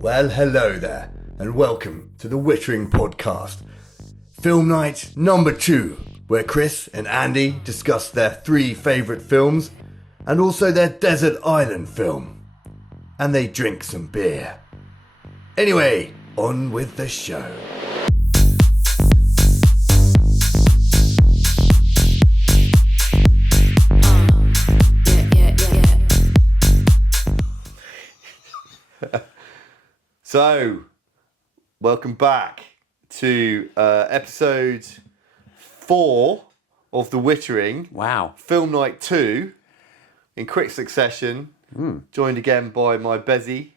Well, hello there, and welcome to the Wittering Podcast, film night number 2, where Cris and Andy discuss their 3 favourite films, and also their desert island film. And they drink some beer. Anyway, on with the show. So, welcome back to episode 4 of The Wittering. Wow. Film night 2, in quick succession, joined again by my Bezzy.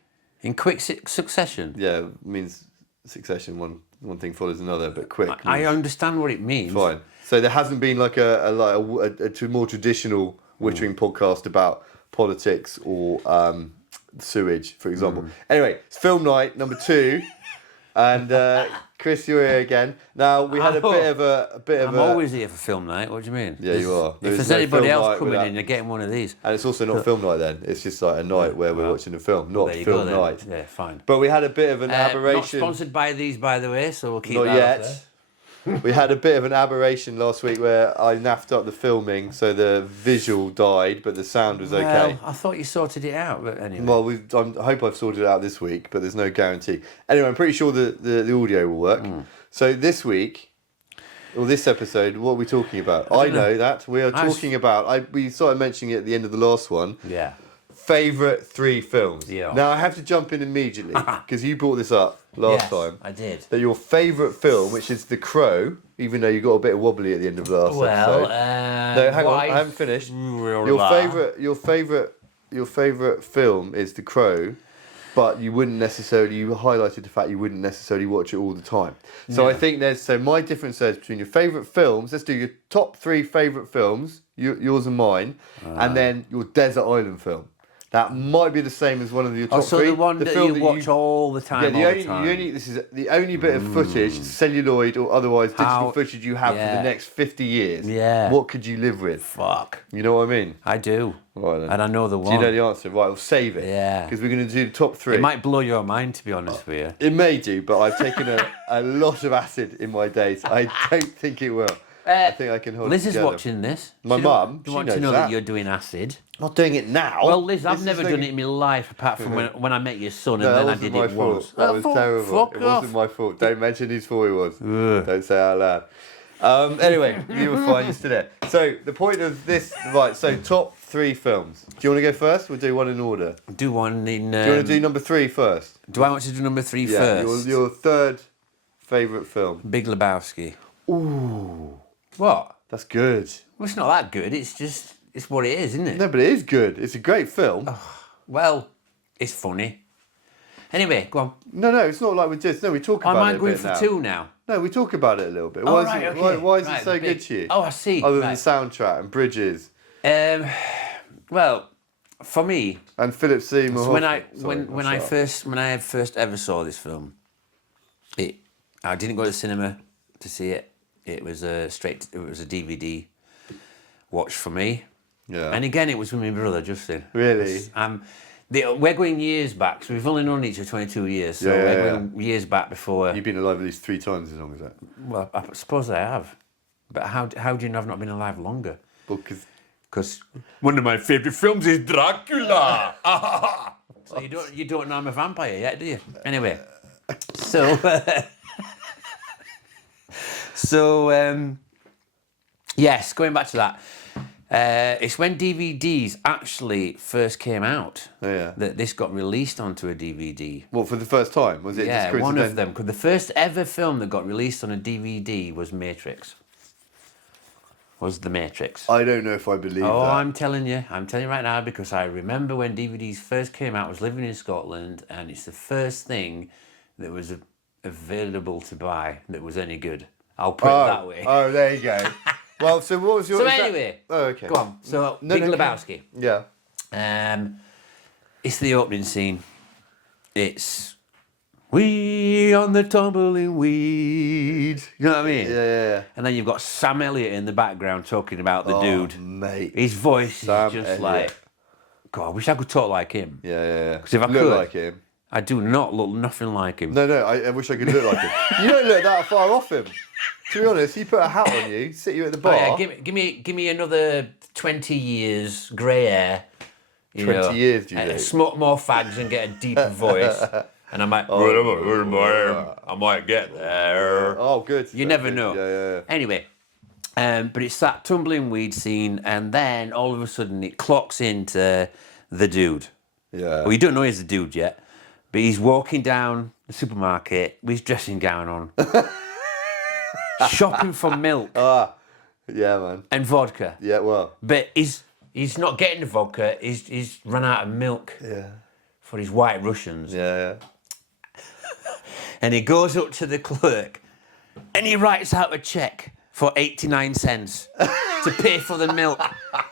In quick succession? Yeah, it means succession, one thing follows another, but quick. I understand what it means. Fine. So there hasn't been like a more traditional Wittering podcast about politics or sewage, for example. Anyway, it's film night number 2, and Cris, you're here again. Now we had a bit of I'm always here for film night. What do you mean? Yeah, you are. If there's anybody else coming in, you're getting one of these. And it's also not film night then. It's just like a night where we're watching a film, not film night. Yeah, fine. But we had a bit of an aberration. Not sponsored by these, by the way, so we'll keep Not that yet. up there. We had a bit of an aberration last week where I naffed up the filming, so the visual died, but the sound was okay. Well, I thought you sorted it out, but anyway. Well, I hope I've sorted it out this week, but there's no guarantee. Anyway, I'm pretty sure the audio will work. So this week, or this episode, what are we talking about? I know that. We are talking about, we started mentioning it at the end of the last one. Yeah. Favourite 3 films. Yeah. Now, I have to jump in immediately, because you brought this up last time. I did. That your favourite film, which is The Crow, even though you got a bit wobbly at the end of the last episode. No, hang on, I haven't finished. Your favourite film is The Crow, but you highlighted the fact you wouldn't necessarily watch it all the time. So I think my difference is between your favourite films, let's do your top 3 favourite films, yours and mine, and then your desert island film. That might be the same as one of your top 3. So the one that you watch all the time, this is the only bit of footage, celluloid or otherwise digital footage you have for the next 50 years. Yeah. What could you live with? Fuck. You know what I mean? I do. Right, then. And I know the one. Do you know the answer? Right, we'll save it. Yeah. Because we're going to do the top 3. It might blow your mind, to be honest with you. It may do, but I've taken a lot of acid in my days. I don't think it will. I think I can hold Liz it together. is watching this. My mum, Do you want to know that you're doing acid? I'm not doing it now. Well, Liz, I've never done it in my life apart from when I met your son and then I did it once. That was terrible. It wasn't my fault. Don't mention whose fault it was. Don't say it out loud. Anyway, you were fine. You're still there. So the point of this, right? So top 3 films. Do you want to go first? We'll do one in order. Do one in. Do you want to do number 3 first? Do I want to do number 3 first? Your third favourite film. Big Lebowski. Ooh, What? that's good. Well, it's not that good. It's what it is, isn't it? No, but it is good. It's a great film. Well, it's funny. Anyway, go on. No, it's not like we just. No, we talk about it a I'm going bit for now. 2 now. No, we talk about it a little bit. Oh, Why is it so good to you? Oh, I see. Other than the soundtrack and bridges. Well, for me, And Philip Seymour. when I first ever saw this film, I didn't go to the cinema to see it. It was a DVD watch for me. Yeah. And again, it was with my brother Justin. Really? We're going years back, so we've only known each other 22 years. So we're going years back before. You've been alive at least 3 times as long as that. Well, I suppose I have. But how do you know I've not been alive longer? Well, Because one of my favourite films is Dracula. So you don't know I'm a vampire yet, do you? Anyway, yes, going back to that. It's when DVDs actually first came out that this got released onto a DVD. What, for the first time? Was it just coincidental? One of them. Because the first ever film that got released on a DVD was Matrix. Was The Matrix. I don't know if I believe that. Oh, I'm telling you right now, because I remember when DVDs first came out. I was living in Scotland, and it's the first thing that was available to buy that was any good. I'll put it that way. Oh, there you go. Well, so what was your... So anyway, okay. Go on. So, Big Lebowski. Yeah. It's the opening scene. It's... We on the tumbling weed. You know what I mean? Yeah. And then you've got Sam Elliott in the background talking about the dude. Mate. His voice Sam is just Elliott. like... God, I wish I could talk like him. Yeah. Because if I Look could... like him. I do not look nothing like him. No, I wish I could look like him. You don't look that far off him. To be honest, he put a hat on you, sit you at the bar. Oh, yeah, give me another 20 years, grey hair. 20 years, do you think? Smoke more fags and get a deeper voice. And I might, I might get there. Oh, good. You never know. Yeah. Anyway, but it's that tumbling weed scene, and then all of a sudden it clocks into the dude. Yeah. Well, you don't know he's the dude yet, but he's walking down the supermarket with his dressing gown on, shopping for milk. Yeah, man. And vodka. Yeah, well. But he's not getting the vodka. He's run out of milk. Yeah. For his White Russians. Yeah. And he goes up to the clerk and he writes out a check for 89 cents to pay for the milk.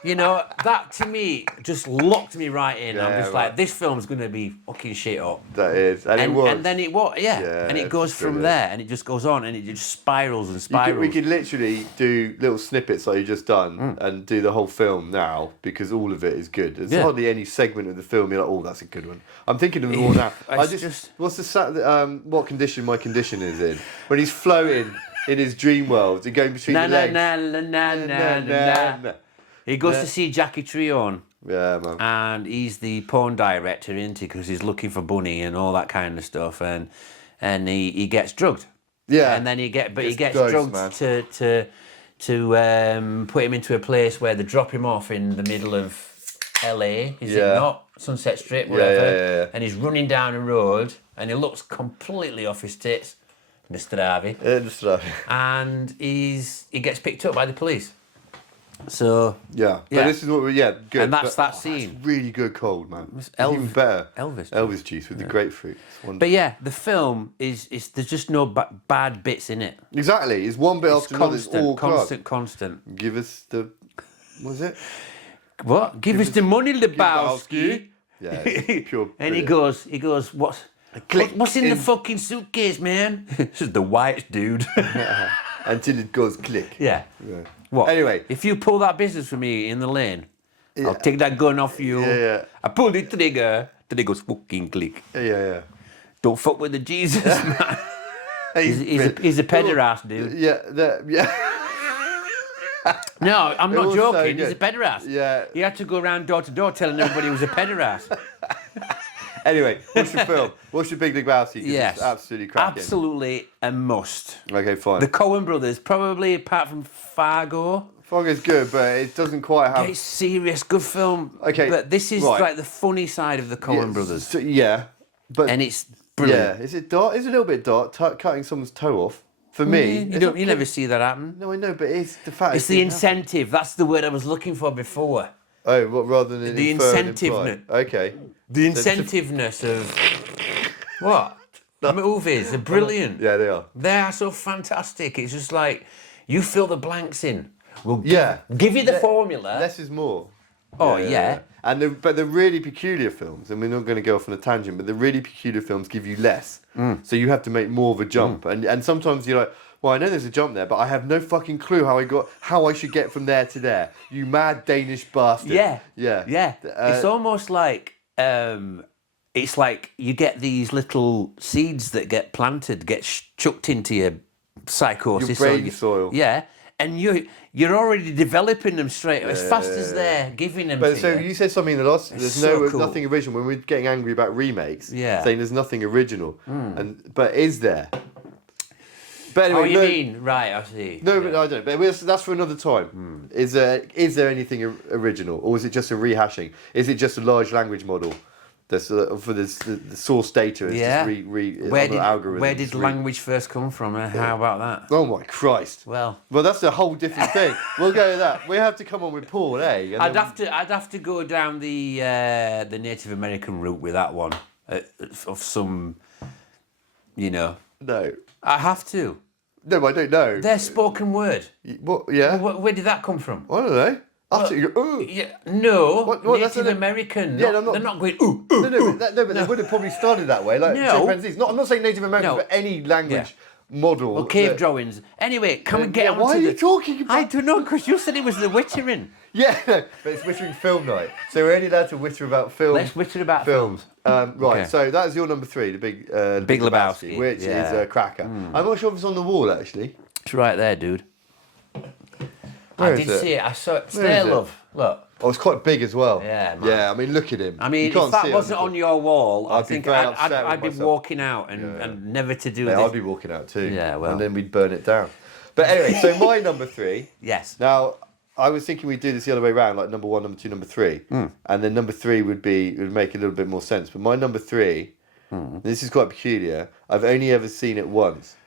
You know, that to me just locked me right in. Yeah, I'm just right. like, this film's going to be fucking shit up. That is. And it was. And then it was, yeah. And it goes from there and it just goes on and it just spirals and spirals. We could literally do little snippets like you just done and do the whole film now because all of it is good. There's hardly any segment of the film you're like, oh, that's a good one. I'm thinking of them all now. What's what condition my condition is in? When he's floating in his dream world and going between the legs. He goes to see Jackie Treehorn. Yeah, man. And he's the porn director, isn't he? Because he's looking for Bunny and all that kind of stuff. And he gets drugged. Yeah. And then he gets drugged man. to put him into a place where they drop him off in the middle of LA. Is it not? Sunset Strip, whatever. Yeah. And he's running down a road and he looks completely off his tits. Mr. Harvey. Mr. Harvey. And he gets picked up by the police. So but this is what good. And that's that scene. That's really good cold, man. It's even better. Elvis juice with the grapefruit. But yeah, the film is there's just no bad bits in it. Exactly, it's one bit after another. It's all constant. Give us the, what was it? What? Give us the money, Lebowski. Yeah, it's pure. And he goes, what's in the fucking suitcase, man? This is the white dude. Until it goes click. Yeah. What? Anyway. If you pull that business for me in the lane, I'll take that gun off you. Yeah. I pull the trigger, then it goes fucking click. Yeah. Don't fuck with the Jesus, man. He's a pederast, dude. Yeah. No, I'm not joking. He's a pederast. Yeah. He had to go around door to door telling everybody he was a pederast. Anyway, what's your film? What's your Big Lebowski? Yes. It's absolutely cracking. Absolutely a must. Okay, fine. The Coen brothers, probably apart from Fargo. Fargo's good, but it doesn't quite have... It's serious, good film. Okay, but this is like the funny side of the Coen brothers. But and it's brilliant. Yeah, is it dark? It's a little bit dark, cutting someone's toe off. For me... You never see that happen. No, I know, but it's the fact... It's the incentive. That's the word I was looking for before. Oh, what, rather than the incentiveness. Okay. The incentiveness of what? Movies are brilliant. Yeah, they are. They are so fantastic. It's just like you fill the blanks in. We'll give you the formula. Less is more. Oh yeah. And but the really peculiar films, and we're not going to go off on a tangent, but the really peculiar films give you less. So you have to make more of a jump, and sometimes you're like, well, I know there's a jump there, but I have no fucking clue how I should get from there to there. You mad Danish bastard. Yeah. Yeah. It's almost like it's like you get these little seeds that get planted, get chucked into your psychosis. Your brain soil. Yeah. And you're already developing them straight as fast as they're giving them. But so you said something in the last. There's nothing original when we're getting angry about remakes. Yeah. Saying there's nothing original, but is there? But anyway, you mean right? I see. No, but I don't. But that's for another time. Is there anything original, or is it just a rehashing? Is it just a large language model? For the source data is just algorithm. Where did language first come from? How about that? Oh my Christ! Well, that's a whole different thing. We'll go with that. We have to come on with Paul, eh? I'd have to go down the Native American route with that one of some, No. I have to. No, I don't know. They're spoken word. What? Yeah. Where did that come from? I don't know. Ooh. Yeah, no. What, Native American. Yeah, they're not going ooh, ooh, No, but they would have probably started that way, like chimpanzees. I'm not saying Native American, but any language model. Well, cave drawings. Anyway, come and get on why to are you talking about? I don't know, because you said it was the Wittering. Yeah, no, but it's Wittering Film Night. So we're only allowed to witter about film. Let's witter about films. Right, Okay. so that's your number 3, the Big Lebowski, which is a cracker. I'm not sure if it's on the wall, actually. It's right there, dude. Where I is did it? see it. I saw it. It's Where there, is it? love. Look. Oh, it's quite big as well. Yeah, man. Yeah, I mean, look at him. I mean, You can't if that see it wasn't on your wall, I I'd be think very upset with I'd be myself. walking out and never to do Yeah, this. I'd be walking out too. Yeah, well. And then we'd burn it down. But anyway, so my number 3. Yes. Now, I was thinking we'd do this the other way around, like number 1, number 2, number 3. And then number 3 would make a little bit more sense. But my number 3, this is quite peculiar. I've only ever seen it once.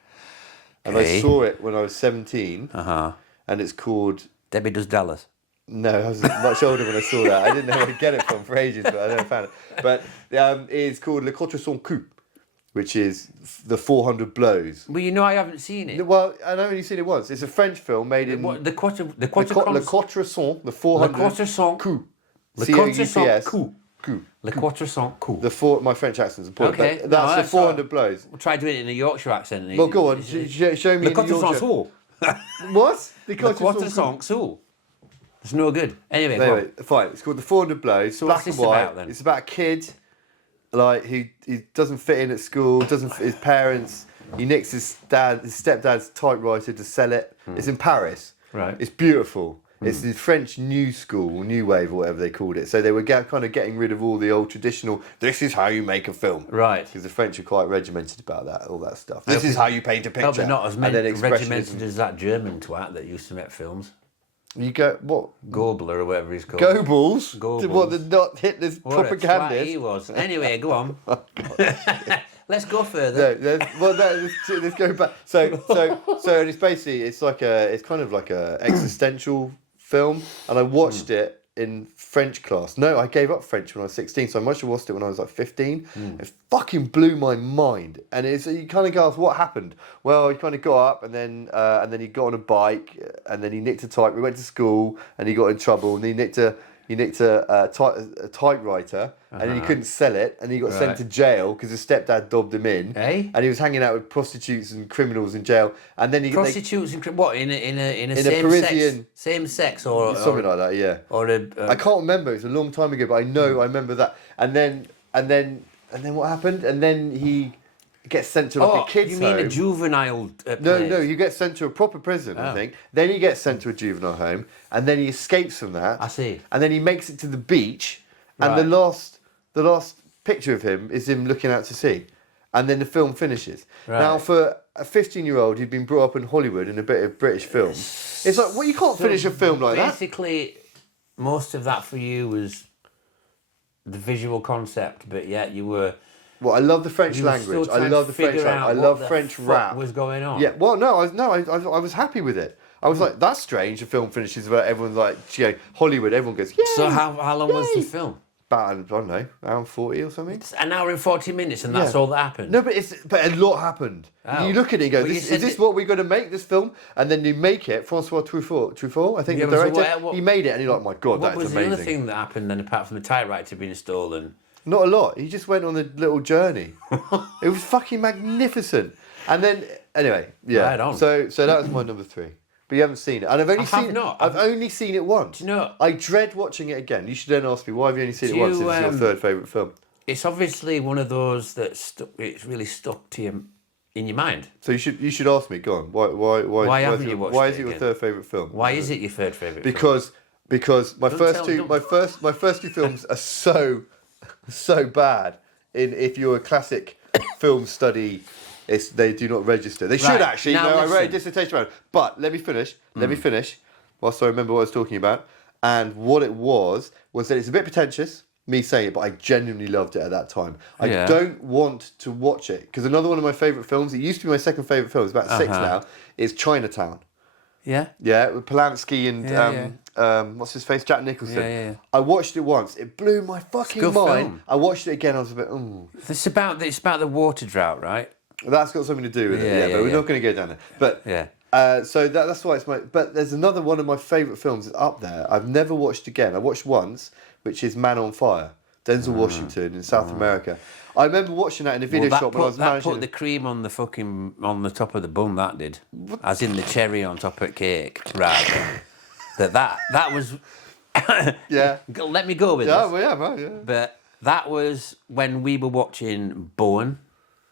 And I Okay. saw it when I was 17. Uh-huh. And it's called... Debbie Does Dallas. No, I was much older when I saw that. I didn't know where to get it from for ages, but I never found it. But it's called Le Quatre Cents Coups, which is the 400 blows. Well, you know I haven't seen it. Well, I've only seen it once. It's a French film made in... The quatre Le Quatre Cents, the 400 Quatre Cents Coups. Le Quatre C-O-U-P-S. Cents Coups. Coup. Le Quatre Cents Coups. My French accent's important. Okay, But that's no, the 400 blows. We'll try doing it in a Yorkshire accent. Well, go on. Show me Le in Quatre Yorkshire. Cents Coups. What? Le Quatre Cents Coups. It's no good. Anyway, go Anyway, fine. It's called the 400 blows. So black what's and this white. about, then? It's about a kid, like he doesn't fit in at school. His parents. He nicks his stepdad's typewriter to sell it. It's in Paris. Right. It's beautiful. It's the French new school, new wave, or whatever they called it. So they were kind of getting rid of all the old traditional. This is how you make a film. Right. Because the French are quite regimented about that, all that stuff. This is how you paint a picture. Probably not as And then regimented expressionism. as that German twat that used to make films. You go what? Gobler or whatever he's called. Goebbels? Goebbels. What, the not Hitler's What a twat propagandist? he was. Anyway, go on. Let's go further. Let's go back. So and it's basically it's kind of like a existential film, and I watched it in French class. No, I gave up French when I was 16, so I must have watched it when I was like 15. It fucking blew my mind, and you kind of go, what happened? Well, he kind of got up, and then he got on a bike, and then he nicked a type. We went to school, and he got in trouble, and he nicked a typewriter, and then he couldn't sell it, and he got sent to jail because his stepdad dobbed him in, and he was hanging out with prostitutes and criminals in jail, and then Prostitutes and what in a same sex or something like that, yeah. Or I can't remember. It was a long time ago, but I remember that. And then what happened? And then he gets sent to a kid's you mean home. a juvenile? No, you get sent to a proper prison, I think. Then he gets sent to a juvenile home, and then he escapes from that. I see. And then he makes it to the beach, and Right. the last picture of him is him looking out to sea, and then the film finishes. Right. Now, for a 15-year-old who'd been brought up in Hollywood in a bit of British film, it's like, well, you can't finish a film like that. Basically, most of that for you was the visual concept, but yet you were. Well, I love the French You were language. still I trying love to the French figure language. out I what love the French fuck rap. was going on. Yeah. Well, no, I was happy with it. I was like, that's strange. The film finishes where everyone's like, Hollywood. Everyone goes, yeah. So how long was the film? About, I don't know, around 40 or something. It's an hour and 40 minutes, and that's all that happened. No, but a lot happened. Oh. You look at it and go, Well, you is said this what we're going to make, this film? And then you make it, Francois Truffaut, I think Yeah, the but so director, what- he made it, and you're like, my God, What that's was amazing. the other thing that happened then, apart from the typewriter being stolen? Not a lot. He just went on a little journey. It was fucking magnificent. And then, anyway, yeah. Right on. So that was my number 3. But you haven't seen it. And I've only have not. I've only seen it once. Do you know- I dread watching it again. You should then ask me, why have you only seen it Do once you, if it's your third favourite film? It's obviously one of those that it's really stuck to you in your mind. So you should ask me, go on. Why haven't you watched Why it is it your again? third favourite film? Why is it your third favourite film? Because my Don't first tell- two don't- my first two films are so bad. If you're a classic film study, they do not register. They should Right, actually. now No, I wrote a listen. dissertation around it. But let me finish. Whilst I remember what I was talking about. And what it was that it's a bit pretentious, me saying it, but I genuinely loved it at that time. I Yeah. don't want to watch it because another one of my favourite films, it used to be my second favourite film, it's about 6 now, is Chinatown. Yeah? Yeah, with Polanski and what's his face, Jack Nicholson. Yeah. I watched it once. It blew my fucking good mind. film. I watched it again. I was a bit, It's about the water drought, right? that's got something to do with it. But we're not going to go down there. But Yeah. so that's why it's my. But there's another one of my favourite films that's up there. I've never watched again. I watched once, which is Man on Fire. Denzel Washington in South America. I remember watching that in a video shop when I was managing. That put the cream on the top of the bun. That did, as in the cherry on top of the cake. Right. that was. Yeah. Let me go with this. Yeah, right. Yeah. But that was when we were watching Bourne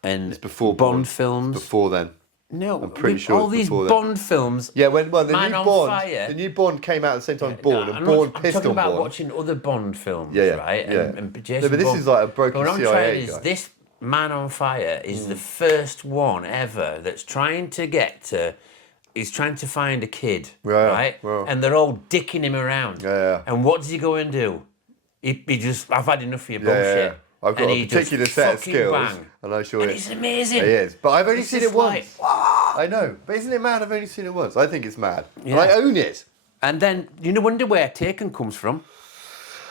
and It's before Bond films. Before then. No, I'm pretty sure all these before Bond films. Yeah, the Man new on Bond, Fire. the new Bond came out at the same time as Bourne, and I'm Bourne not, pissed I'm talking on about Bond. watching other Bond films, Yeah, right? yeah. And Jason but this Bourne. is like a broken But what I'm CIA trying guy. is this Man on Fire is the first one ever that's trying to get to. He's trying to find a kid, right? And they're all dicking him around. Yeah. And what does he go and do? He just, I've had enough of your bullshit. Yeah. I've got a particular set of skills, and I'm sure it's amazing. It is, but I've only seen it once. Like, I know, but isn't it mad? I've only seen it once. I think it's mad, Yeah. and I own it. And then you wonder where Taken comes from,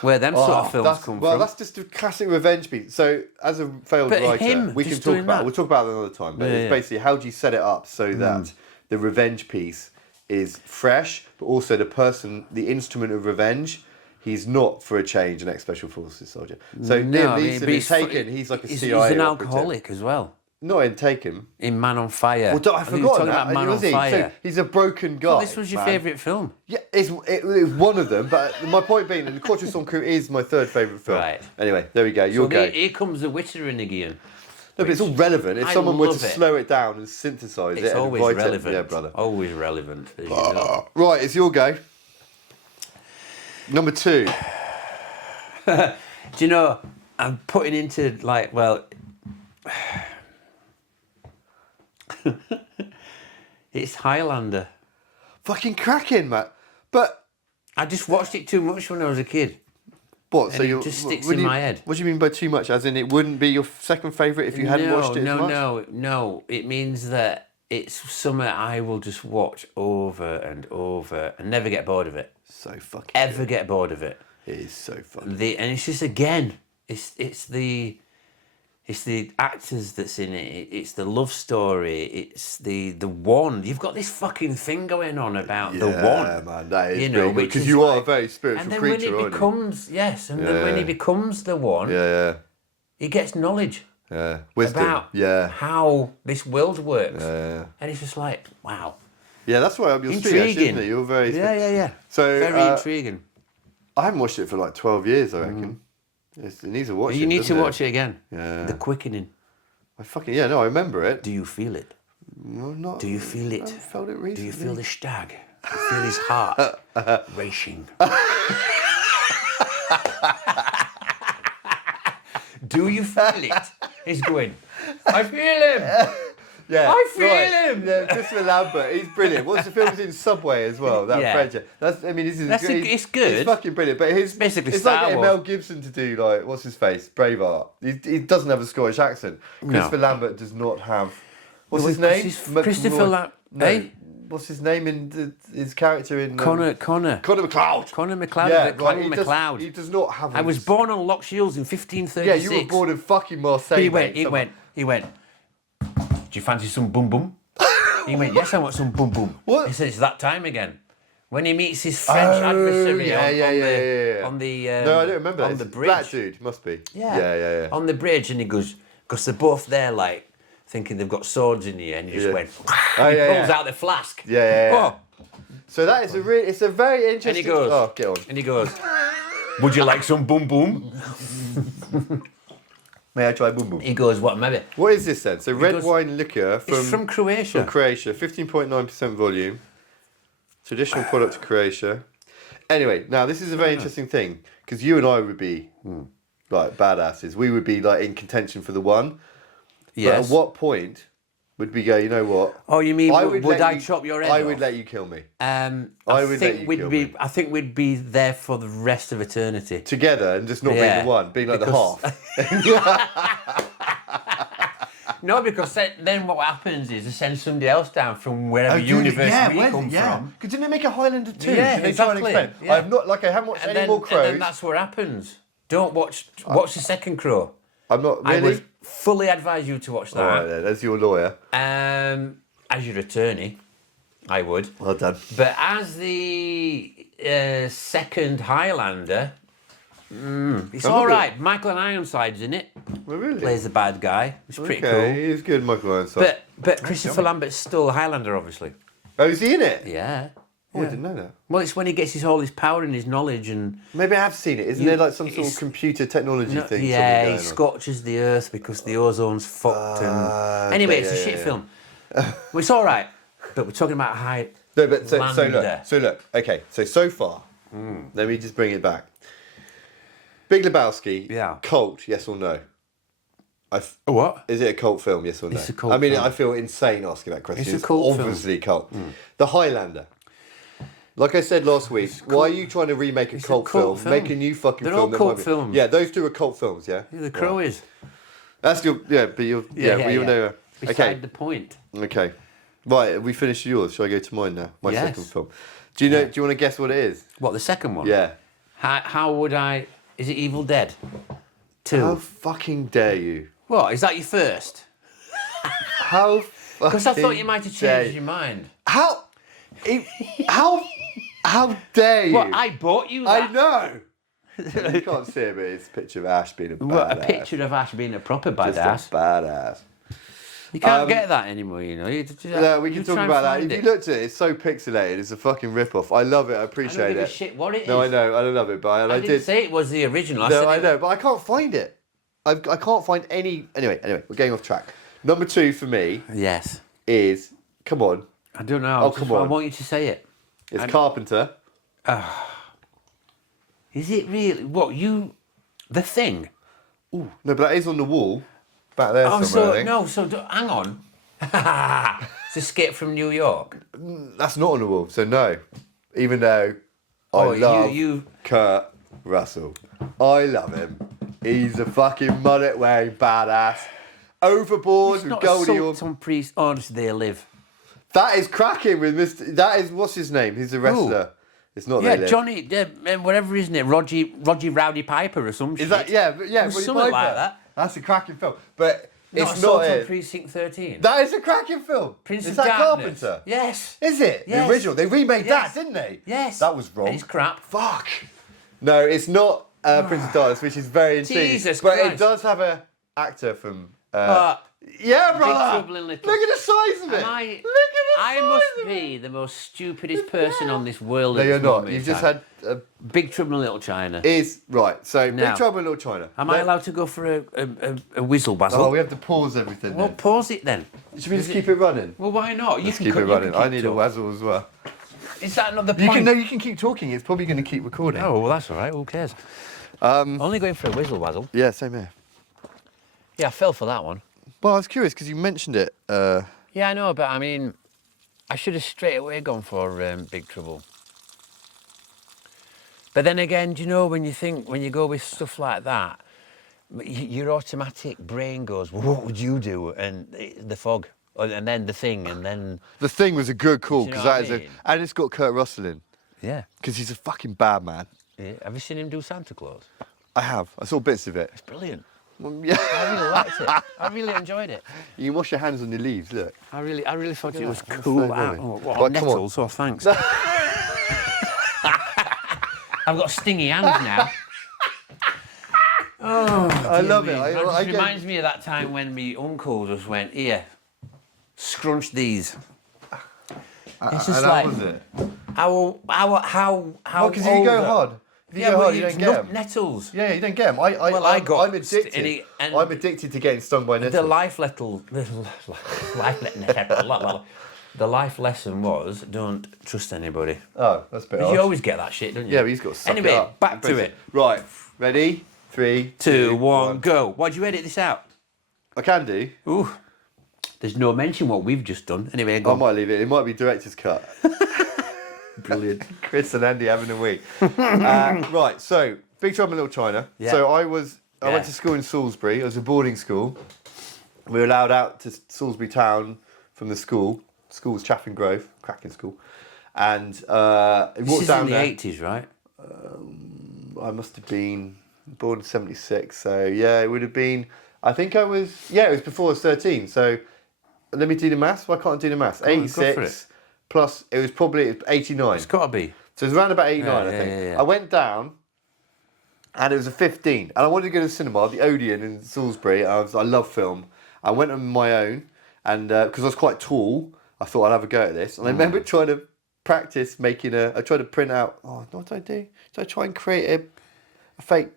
where them sort of films come from. Well, that's just a classic revenge piece. So, as a failed writer, we can talk about it. We'll talk about it another time. But it's basically how do you set it up so that the revenge piece is fresh, but also the instrument of revenge. He's not, for a change, an ex-special forces soldier. So he's Taken, he's like a CIA He's an operative. alcoholic as well. Not in Taken. In Man on Fire. Well, I forgot that. About Man on Fire. So he's a broken guy. Well, this was your favourite film. Yeah, it was one of them. But my point being, the Quattro Son Crew is my third favourite film. Right. Anyway, there we go. You'll go. Here comes the Wittering again. No, but it's all relevant. If someone were to slow it down and synthesise it, it's always relevant. Yeah, brother. Always relevant. As you know. Right, it's your go. Number 2. Do you know, I'm putting into it's Highlander. Fucking cracking, Matt. But I just watched it too much when I was a kid. What? And it just sticks in my head. What do you mean by too much? As in, it wouldn't be your second favourite if you hadn't watched it as much? No. It means that it's something I will just watch over and over and never get bored of it. So fucking Ever get bored of it. It is so fucking And it's just, again, it's the actors that's in it. It's the love story. It's the one. You've got this fucking thing going on about the one. Yeah, man, that is because you are a very spiritual creature, and then when it becomes when he becomes the one, he gets knowledge. Yeah, wisdom. About how this world works. Yeah. And it's just like, wow. Yeah, that's why I'm your intriguing. speech, isn't it? You're very Yeah. So very intriguing. I haven't watched it for like 12 years, I reckon. It needs to watch it. You need to watch it again. Yeah. The quickening. I remember it. Do you feel it? Well, not. Do you feel it? I felt it recently. Do you feel the stag? Do you feel his heart racing? Do you feel it? He's going, I feel him. Yeah, I feel him. Yeah, Christopher Lambert, he's brilliant. What's the film? He's in Subway as well. That French. It's good. It's fucking brilliant. But it's basically it's like getting Mel Gibson to do like what's his face, Braveheart. He doesn't have a Scottish accent. Christopher Lambert does not have. What's his name? Christopher Lambert. Hey. What's his name in his character in Connor McLeod. Connor McLeod. Yeah, Connor McLeod. He does not have. I was born on Loch Shields in 1536. Yeah, you were born in fucking Marseille. He went. Do you fancy some boom boom? He went, yes, I want some boom boom. What? He said, it's that time again. When he meets his French adversary on the no, I don't remember that. On the bridge. Black dude, must be. Yeah. On the bridge, and he goes, because they're both there, like, thinking they've got swords in the end. He just went, he pulls out the flask. Yeah. Oh. So that is it's a very interesting... And he goes, oh, get on. And he goes, would you like some boom boom? May I try boom boom? He goes, what, maybe? What is this then? So red wine liquor from Croatia. From Croatia, 15.9% volume. Traditional product of Croatia. Anyway, now this is a very interesting thing because you and I would be like badasses. We would be like in contention for the one. Yes. But at what point would we go, you know what? Oh, you mean would I chop your head off? I would let you kill me. I think we'd be there for the rest of eternity. Together and just not being the one, being like the half. No, because then what happens is they send somebody else down from wherever universe we come from. Because didn't they make a Highlander 2? Yeah, exactly. I haven't watched any more Crows. And then that's what happens. Don't watch the second Crow. I'm not really. I would fully advise you to watch that. All right, then, as your lawyer. As your attorney, I would. Well done. But as the second Highlander, It's all right. Michael Ironside's in it. Oh, really? Plays the bad guy. It's pretty cool. He's good, Michael Ironside. But Christopher Lambert's still Highlander, obviously. Oh, is he in it? Yeah. Oh, I didn't know that. Well, it's when he gets all his power and his knowledge and... Maybe I have seen it. Isn't there like some sort of computer technology thing? Yeah, he scorches the earth because the ozone's fucked. Anyway, it's a shit film. Well, it's all right, but we're talking about No, but so look. Okay, so far, let me just bring it back. Big Lebowski, cult, yes or no? What? Is it a cult film, yes or no? It's a cult I mean, film. I feel insane asking that question. It's a cult film. Obviously cult. The Highlander. Like I said last week, why are you trying to remake a cult film? Make a new fucking They're film. all cult films. Yeah, those two are cult films, yeah? Yeah, The Crow is. That's your... Yeah, but you'll... you'll know... Beside the point. Okay. Right, have we finished yours? Shall I go to mine now? My Yes. second film. Do you know? Do you want to guess what it is? What, the second one? Yeah. How would I... Is it Evil Dead 2? How fucking dare you? What, is that your first? How Because I thought you might have changed your mind. How dare you? What, I bought you that? I know. You can't see it, but it's a picture of Ash being a badass. What, a picture of Ash being a proper badass? Just a badass. You can't get that anymore, you know. Yeah, we can talk about that. If you looked at it, it's so pixelated. It's a fucking rip-off. I love it. I appreciate I don't give it. a shit what it is. No, I know. I love it, but I didn't say it was the original. I know, but I can't find it. I can't find any... Anyway, we're getting off track. Number 2 for me... Yes. ...is... Come on. I don't know. Oh, come on. I want you to say it. It's Carpenter. Is it really? What, you... The Thing? Ooh. No, but that is on the wall. Back there somewhere, I think. Hang on. It's Escape from New York. That's not on the wall, so no. Even though I love Kurt Russell. I love him. He's a fucking mullet-wearing badass. Overboard with Goldie Hawn. Some priest. Oh, They Live. That is cracking with Mr... That is... What's his name? He's a wrestler. Ooh. It's not They Live. Johnny... whatever, isn't it? Roger Rowdy Piper or some shit. Is that... Yeah, something like that. That's a cracking film. But... It's not it. Precinct 13. That is a cracking film. Prince is of that Darkness. Carpenter? Yes. Is it? Yes. The original. They remade that, didn't they? Yes. That was wrong. It's crap. Fuck. No, it's not Prince of Darkness, which is very intriguing. Jesus But Christ. it does have a actor from... yeah, brother. Big Trouble in Little... Look at the size of it. I must be the most stupidest person on this world. No, you're not. You've just had... Big Trouble in Little China. Right, so Big Trouble in Little China. Am I allowed to go for a whistle, Basil? Oh, we have to pause everything. Well, pause it then. Should we just keep it running? Well, why not? Let's keep it running. I need a whistle as well. Is that not the point? You can keep talking. It's probably going to keep recording. Oh, well, that's all right. Who cares? Only going for a whistle, Basil. Yeah, same here. Yeah, I fell for that one. Well, I was curious because you mentioned it. Yeah, I know, but I mean, I should have straight away gone for Big Trouble. But then again, do you know, when you go with stuff like that, your automatic brain goes, well, what would you do? And The Fog, and then The Thing, and then... The Thing was a good call, because that is and it's got Kurt Russell in. Yeah. Because he's a fucking bad man. Yeah. Have you seen him do Santa Claus? I have. I saw bits of it. It's brilliant. Yeah. I really liked it. I really enjoyed it. You can wash your hands on your leaves, look. I really thought it was cool. Nettles, so thanks. I've got stingy hands now. I love it. It reminds me of that time when my uncle just went, here, scrunch these. It's just like... How was it? How because if you go hard... If you go hard, you don't get them. Nettles. Yeah, you don't get them. I'm addicted. I'm addicted to getting stung by nettles. The life lesson was, don't trust anybody. Oh, that's better. You always get that shit, don't you? Yeah, but he's got to suck it Anyway, up. back to it. Right, ready? 3, 2, 1, go. Why'd you edit this out? I can do. Ooh. There's no mention what we've just done. Anyway, go I on. might leave it. It might be director's cut. Brilliant. Cris and Andy having a week. Right, so Big Trouble in Little China. Yeah. So I went to school in Salisbury. It was a boarding school. We were allowed out to Salisbury town from the school. The school was Chaffing Grove, cracking school. And this is in the 80s, right? I must have been born in 76. So yeah, it would have been. I think I was. Yeah, it was before I was 13. So let me do the maths. Why can't I do the maths? 86. Plus, it was probably 89. It's got to be. So it was around about 89, I think. Yeah. I went down And it was a 15. And I wanted to go to the cinema, the Odeon in Salisbury. I love film. I went on my own, and because I was quite tall, I thought I'd have a go at this. And I remember trying to practice making I tried to print out, what did I do? Did I try and create a fake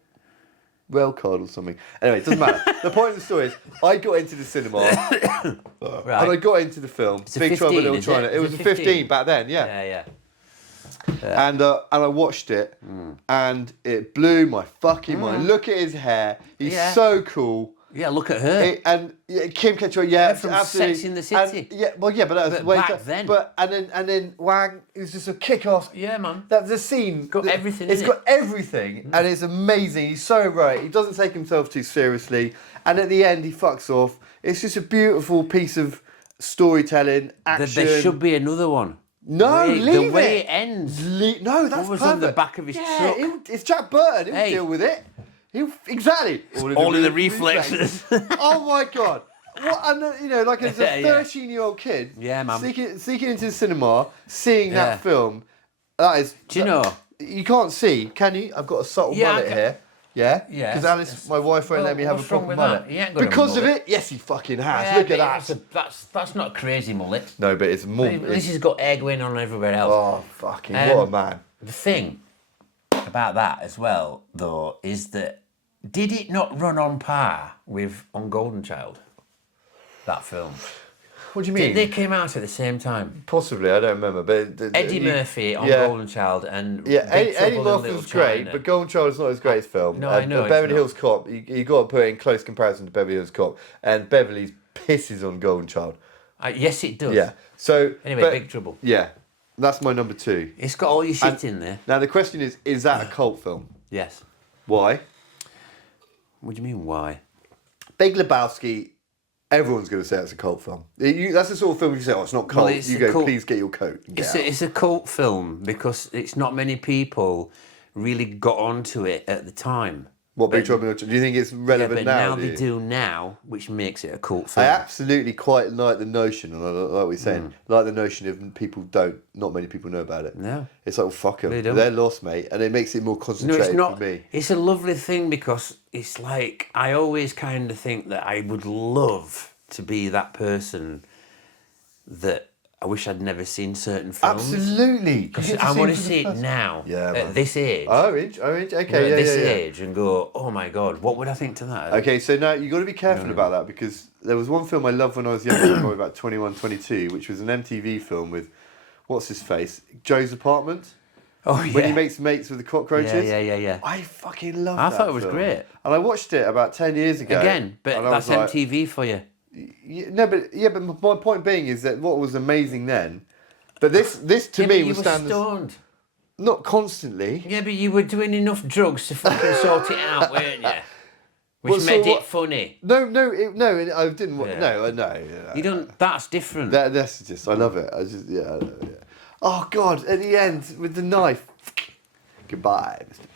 rail card or something? Anyway, it doesn't matter. The point of the story is, I got into the cinema, and I got into the film, it's Big Trouble in Little China. It was a 15 back then, Yeah. And I watched it, and it blew my fucking mind. Look at his hair; he's so cool. Yeah, look at her. Kim Cattrall, from absolutely. Sex in the City. But that was But way back then. But and then Wang, it was just a kick-ass. Yeah, man. That the scene Got everything. It's got everything, and it's amazing. He's so right. He doesn't take himself too seriously, and at the end he fucks off. It's just a beautiful piece of storytelling, action. There should be another one. No, leave it. The way it ends. No, that's what was perfect. on the back of his truck? It's Jack Burton. He'll deal with it. Exactly. All in the reflexes. Oh my god. What? And like as a 13-year-old kid, man. sneaking into the cinema, seeing that film. That is. Do you know? You can't see, can you? I've got a subtle mullet here. Yeah? Yeah. Because Alice, my wife, won't let me have a proper mullet. Because of it? Yes, he fucking has. Yeah, look at that. That's not a crazy mullet. No, but it's more. This has got air going on everywhere else. Oh, fucking, what a man. The thing about that as well, though, is that did it not run on par with On Golden Child? That film. What do you mean? They came out at the same time. Possibly, I don't remember. But Eddie Murphy on Golden Child and Eddie Murphy's great, but Golden Child is not his greatest film. No, I know. But Beverly Hills Cop, you got to put it in close comparison to Beverly Hills Cop, and Beverly's pisses on Golden Child. Yes, it does. Yeah. So anyway, Big Trouble. Yeah, that's my number 2. It's got all your shit in there. Now the question is that a cult film? Yes. Why? What do you mean, why? Big Lebowski. Everyone's going to say it's a cult film. That's the sort of film you say, it's not cult. Well, you go, please get your coat. It's a cult film because it's not many people really got onto it at the time. What, Big Trouble in Little China? Do you think it's relevant now? Now they do now, which makes it a cult film. I absolutely quite like the notion, and like we're saying, like the notion of not many people know about it. No. It's like, fuck them. They don't. They're lost, mate, and it makes it more concentrated for me. It's a lovely thing because it's like, I always kind of think that I would love to be that person that I wish I'd never seen certain films. Absolutely. Because I want to see it now, at this age. Okay, At this age, and go, oh my God, what would I think to that? Okay, so now you've got to be careful about that, because there was one film I loved when I was younger, probably about 21, 22, which was an MTV film with, what's his face? Joe's Apartment. Oh, yeah. When he makes mates with the cockroaches. Yeah. I fucking loved that I thought it was film. great. And I watched it about 10 years ago. Again, but that's MTV for you. But my point being is that what was amazing then, but this to me was standard. Stoned. Not constantly. Yeah, but you were doing enough drugs to fucking sort it out, weren't you? Which made it funny. No, I didn't. Yeah. No. You don't. That's different. That's just. I love it. I just. Yeah. Oh God! At the end with the knife. Goodbye, Mr.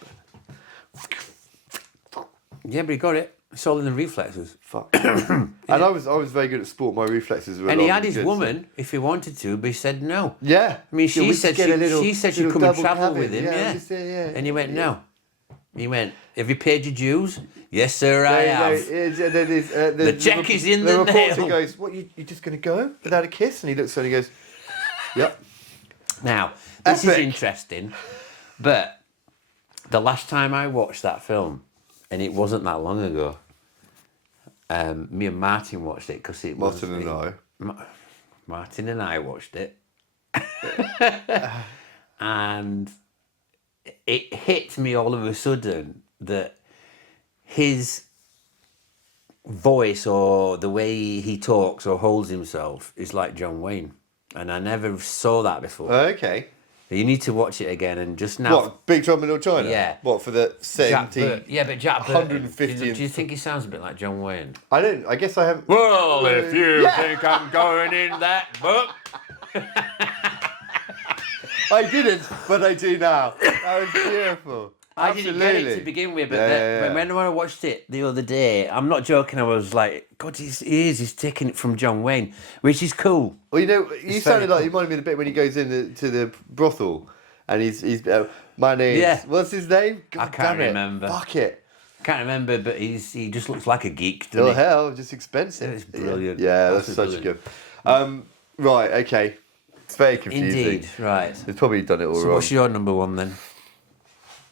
Burnham. Yeah, but he got it. It's all in the reflexes. Fuck. And I was very good at sport. My reflexes were. And he had his woman if he wanted to, but he said no. Yeah. I mean, she said she'd come and travel with him. Yeah. And he went no. He went, have you paid your dues? Yes, sir, I have. The check is in the reporter mail. Goes, what, you just going to go without a kiss? And he looks and he goes, yep. Now, this is interesting, but the last time I watched that film, and it wasn't that long ago, me and Martin watched it because it was... Martin and I watched it. And it hit me all of a sudden that his voice or the way he talks or holds himself is like John Wayne. And I never saw that before. Okay. You need to watch it again and just now... What, Big Trouble in Little China? Yeah. What, for the 70... but Jack Burton. 150th... Do you think he sounds a bit like John Wayne? I don't... I guess I haven't... Well, if you think I'm going in that book... I didn't, but I do now. That was beautiful. I didn't get it to begin with, but when I watched it the other day, I'm not joking, I was like, God, he's taking it from John Wayne, which is cool. Well, you sounded like, you reminded me of the bit when he goes in to the brothel, and he's my name. What's his name? God, I can't remember. Fuck it. Can't remember, but he just looks like a geek, Oh doesn't he? hell, just expensive. It's brilliant. Yeah, that's such a good. Right, okay. It's very confusing. Indeed, right. It's probably done it all wrong. What's your number one then?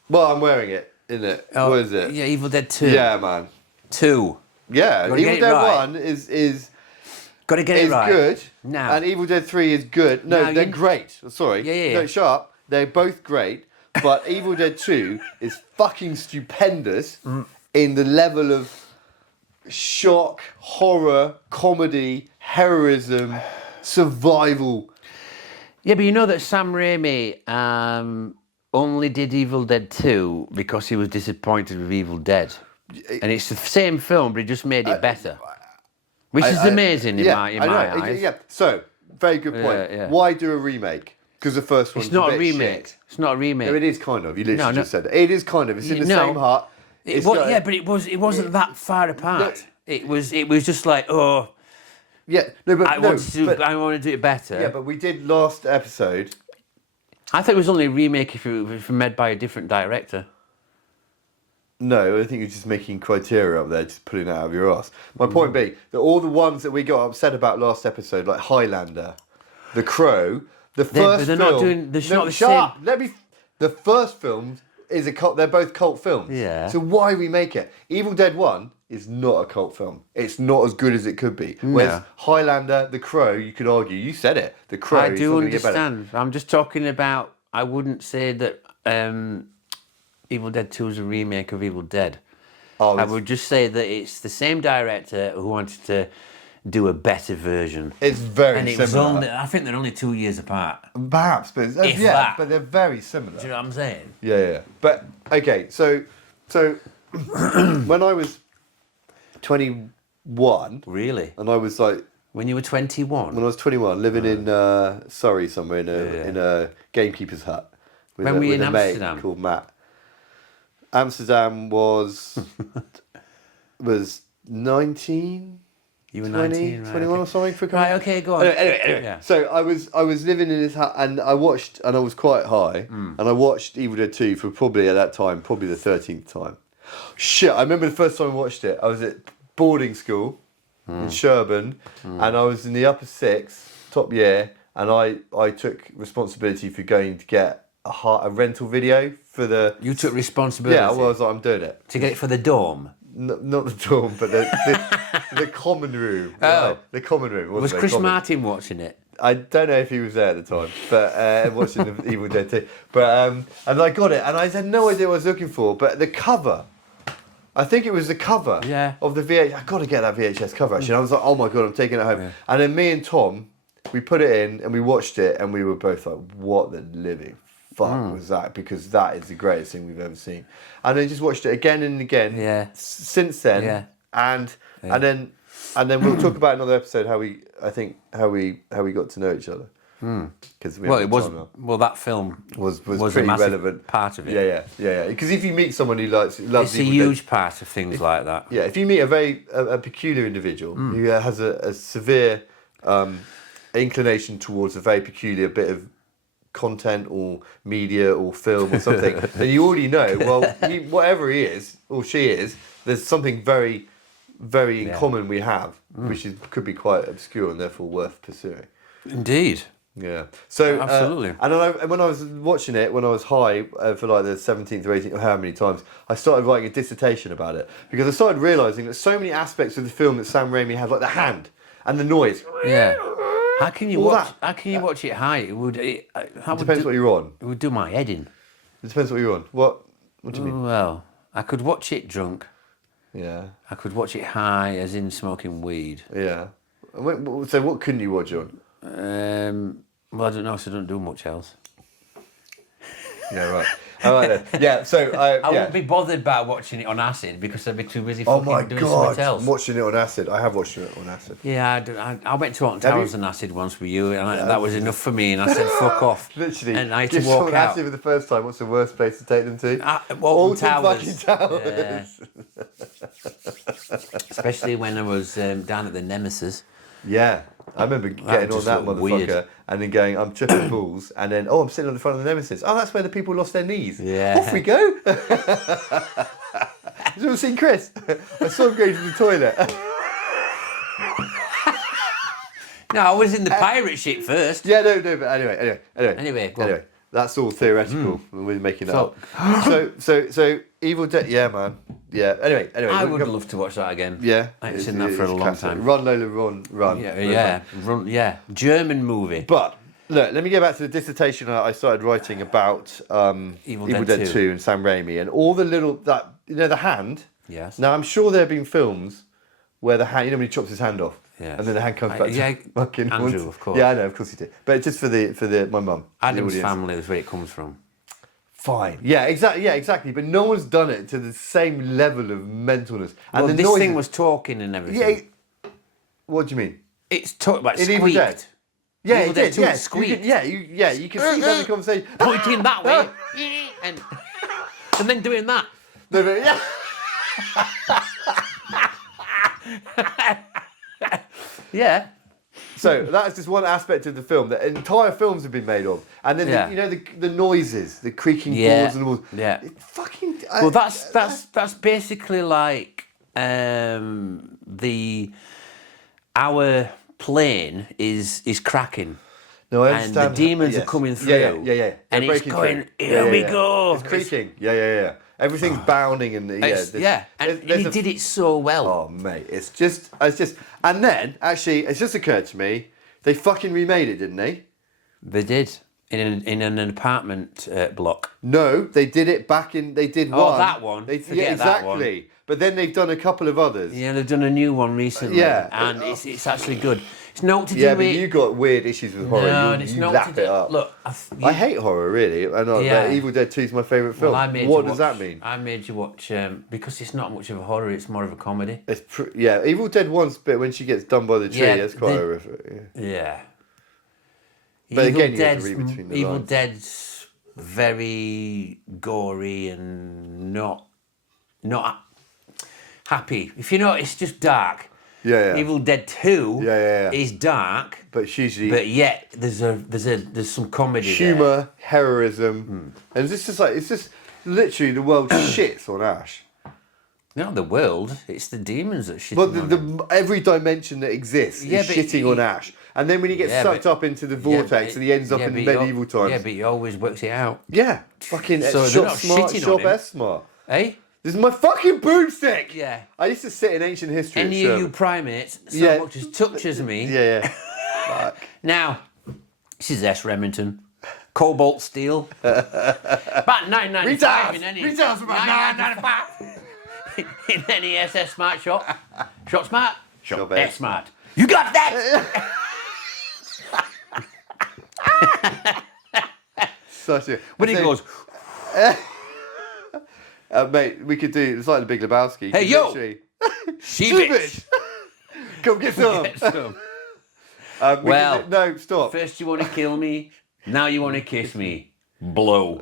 Well, I'm wearing it, isn't it? Oh, what is it? Yeah, Evil Dead 2. Yeah, man. 2. Yeah, Gotta Evil get it Dead right. 1 is Got to get it right. good. Now. And Evil Dead 3 is good. No, Now, they're great. Sorry. Yeah. No, shut up. They're both great. But Evil Dead 2 is fucking stupendous in the level of shock, horror, comedy, heroism, survival. Yeah, but you know that Sam Raimi only did Evil Dead 2 because he was disappointed with Evil Dead. And it's the same film, but he just made it better. Which is amazing in my eyes. Yeah, so, very good point. Yeah. Why do a remake? Because the first one's It's not a a bit remake. shit. It's not a remake. No, it is kind of. You literally No. just said that. It is kind of. It's in the same heart. But it wasn't that far apart. It was just like, oh, Yeah, no, but I want to do it better. Yeah, but we did last episode. I thought it was only a remake if it was made by a different director. No, I think you're just making criteria up there, just putting it out of your ass. My point being that all the ones that we got upset about last episode, like Highlander, The Crow, the first they're film. not doing. They're not the shut same. up. The first film is a cult. They're both cult films. Yeah. So why remake it? Evil Dead 1 is not a cult film. It's not as good as it could be. Whereas Highlander, The Crow, you could argue. You said it. The Crow. I is do not gonna get better. understand. I'm just talking about. I wouldn't say that Evil Dead 2 is a remake of Evil Dead. Oh, I would just say that it's the same director who wanted to do a better version. It's very And it similar. was only. I think they're only 2 years apart. Perhaps, but If that. but they're very similar. Do you know what I'm saying? Yeah. But okay, so when I was 21, Really? and I was like, When you were 21? when I was 21, living in Surrey somewhere in a gamekeeper's hut with, When were you with in a mate Amsterdam? called Matt. Amsterdam was 19. You were 20, 19, right? 21 Okay. or something for a couple. Right, okay, go on. Anyway. Yeah. So I was living in this hut, and I watched, and I was quite high, and I watched Evil Dead 2 for probably at that time, probably the 13th time. Shit, I remember the first time I watched it. I was at boarding school in Sherburn, and I was in the upper sixth, top year, and I took responsibility for going to get a rental video for the. You took responsibility? Yeah, well, I was like, I'm doing it. To get it for the dorm? Not the dorm, but the common room. Oh. Right? The common room. Was Wasn't it? Chris Common. Martin watching it? I don't know if he was there at the time, but watching the Evil Dead 2. But and I got it, and I had no idea what I was looking for. But the cover, I think it was the cover of the VHS. I got to get that VHS cover actually. And I was like, oh my god, I'm taking it home. Yeah. And then me and Tom, we put it in and we watched it, and we were both like, what the living fuck was that? Because that is the greatest thing we've ever seen. And then just watched it again and again. Yeah. Since then. Yeah. And then we'll talk about another episode how we got to know each other. Because that film was pretty relevant part of it. Yeah. Because if you meet someone who loves it's a huge part of things like that. Yeah, if you meet a peculiar individual who has a severe inclination towards a very peculiar bit of content or media or film or something, then you already know. Well, whatever he is or she is, there's something very, very in common we have, which could be quite obscure and therefore worth pursuing. Indeed. Yeah. So absolutely. And when I was watching it, when I was high for like the 17th or 18th or how many times, I started writing a dissertation about it because I started realising that so many aspects of the film that Sam Raimi had, like the hand and the noise. Yeah. How can you watch it high? It depends what you're on. It would do my head in. It depends what you're on. What do you mean? Well, I could watch it drunk. Yeah. I could watch it high, as in smoking weed. Yeah. So what couldn't you watch on? Well, I don't know, so I don't do much else. Yeah, right. All right then. Yeah, so I wouldn't be bothered by watching it on acid because I'd be too busy fucking doing something else. I'm watching it on acid. I have watched it on acid. Yeah, I went to Alton Towers on acid once with you, and that was enough for me, and I said, fuck off. Literally. And I had to walk out. Acid for the first time. What's the worst place to take them to? Alton Towers. Fucking Towers. Yeah. Especially when I was down at the Nemesis. Yeah. I remember getting on that motherfucker weird. and then going, I'm tripping balls, and then, I'm sitting on the front of the Nemesis. Oh, that's where the people lost their knees. Yeah. Off we go. Have you ever seen Chris? I saw him go to the toilet. No, I was in the pirate ship first. Yeah, no, but anyway. Go on. That's all theoretical. We're making that up. So Evil Dead, yeah, man. Yeah. Anyway. I would love to watch that again. Yeah. I haven't seen that for a long time. Run, Lola, run. Yeah. Run. Yeah. German movie. But look, let me get back to the dissertation I started writing about Evil Dead 2 and Sam Raimi and all the little the hand. Yes. Now I'm sure there have been films where the hand, when he chops his hand off. Yes. And then the hand comes back to fucking Andrew, of course. Yeah, I know, of course he did. But just for my mum. Adam's family is where it comes from. Fine. Yeah, exactly. But no one's done it to the same level of mentalness. And this thing was talking and everything. Yeah. What do you mean? It's talking about In squeaked. Evil Dead. Yeah, Evil it Dead did. 2 Yeah, squeaked. You can see that in the conversation. Pointing that way. and then doing that. No, but, yeah. Yeah. So that's just one aspect of the film that entire films have been made of, and then the noises, the creaking boards and walls. Yeah. It fucking. Well, that's basically like our plane is cracking. No, I and understand. the demons are coming through. Yeah. And it's going, here we go. It's creaking. Yeah. Everything's bounding and And he did it so well. Oh mate, it's just, and then actually, it's just occurred to me, they fucking remade it, didn't they? They did in an apartment block. No, they did it back in. They did one. Oh, that one. Forget that one. Exactly. But then they've done a couple of others. Yeah, they've done a new one recently. Yeah. And it's actually good. It's not to do Yeah, with... but you got weird issues with horror. No, you it's not lap to do... it up. Look, I hate horror, really. But Evil Dead 2 is my favourite film. Well, What does that mean? I made you watch... because it's not much of a horror, it's more of a comedy. Evil Dead 1's bit when she gets done by the tree, that's quite horrific. Yeah. But again, you have to read between the Evil lines. Dead's very gory and not happy. If you know, it's just dark. Yeah. Evil Dead 2 is dark, but it's usually... But yet there's some comedy humour, there. heroism, and it's just literally the world shits on Ash. Not the world, it's the demons that shit. But every dimension that exists is shitting on Ash. And then when he gets sucked up into the vortex and he ends up in medieval times. Yeah, but he always works it out. Yeah, fucking So shop smart, shop smart. Eh? This is my fucking boomstick. Yeah. I used to sit in ancient history. Any of you primates so much as touches me. Yeah. Fuck. Now, this is S. Remington. Cobalt steel. About 9.95 in any... Retails about 9.95 in any SS Smart shop. Shop Smart. Shop S Smart. You got that? Such a... When he goes... mate, we could do... It's like the Big Lebowski. Hey, yo! Literally... She bitch! Come get some! Get some. No, stop. First you want to kill me, now you want to kiss me. Blow.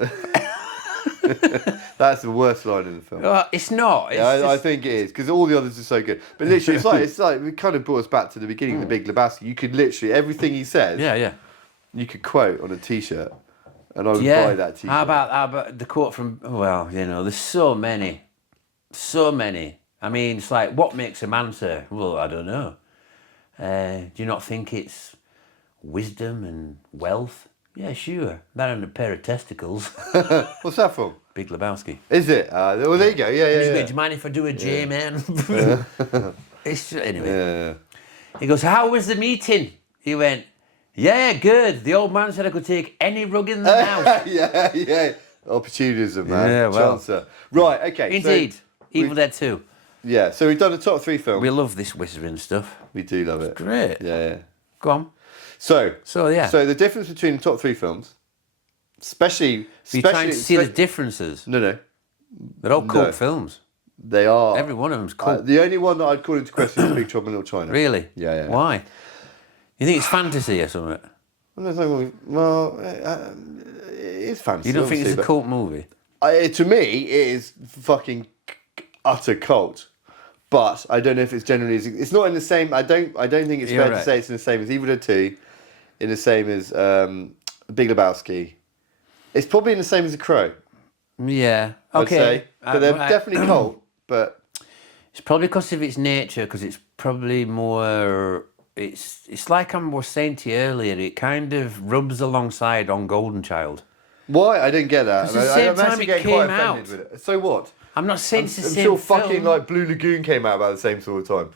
That's the worst line in the film. It's not. It's I think it is, because all the others are so good. But literally, it's like it kind of brought us back to the beginning of the Big Lebowski. You could literally, everything he says, you could quote on a T-shirt, and I would buy that T-shirt. How about the quote from, there's so many. I mean, it's like, what makes a man, sir? Well, I don't know. Do you not think it's wisdom and wealth? Yeah, sure. That and a pair of testicles. What's that from? Big Lebowski. Is it? Well, there you go. Yeah. Do you mind if I do a J, man? It's anyway. Yeah. He goes, how was the meeting? He went, yeah, good. The old man said I could take any rug in the house. Yeah. Opportunism, man. Yeah, well. Chancer. Right, okay. Indeed. So Evil Dead 2. Yeah, so we've done the top 3 films. We love this whispering stuff. We do love it. Great. Yeah. Go on. So the difference between the top 3 films, especially... You're trying to see the differences. No. They're all cult films. They are. Every one of them's cult. The only one that I'd call into question is Big Trouble in Little China. Really? Yeah. Why? You think it's fantasy or something? Well, it's fantasy. You don't think it's a cult movie? To me, it is fucking utter cult. but I don't know if it's generally. It's not in the same. I don't think it's fair to say it's in the same as Evil Dead 2, in the same as Big Lebowski. It's probably in the same as The Crow. Yeah. I'd Okay. say. But they're definitely cult. But it's probably because of its nature. Because it's probably more. It's like I was saying to you earlier. It kind of rubs alongside on Golden Child. Why? I didn't get that. It's the same time it came out. With it. So what? I'm not saying it's the same sure film. fucking like Blue Lagoon came out about the same sort of time.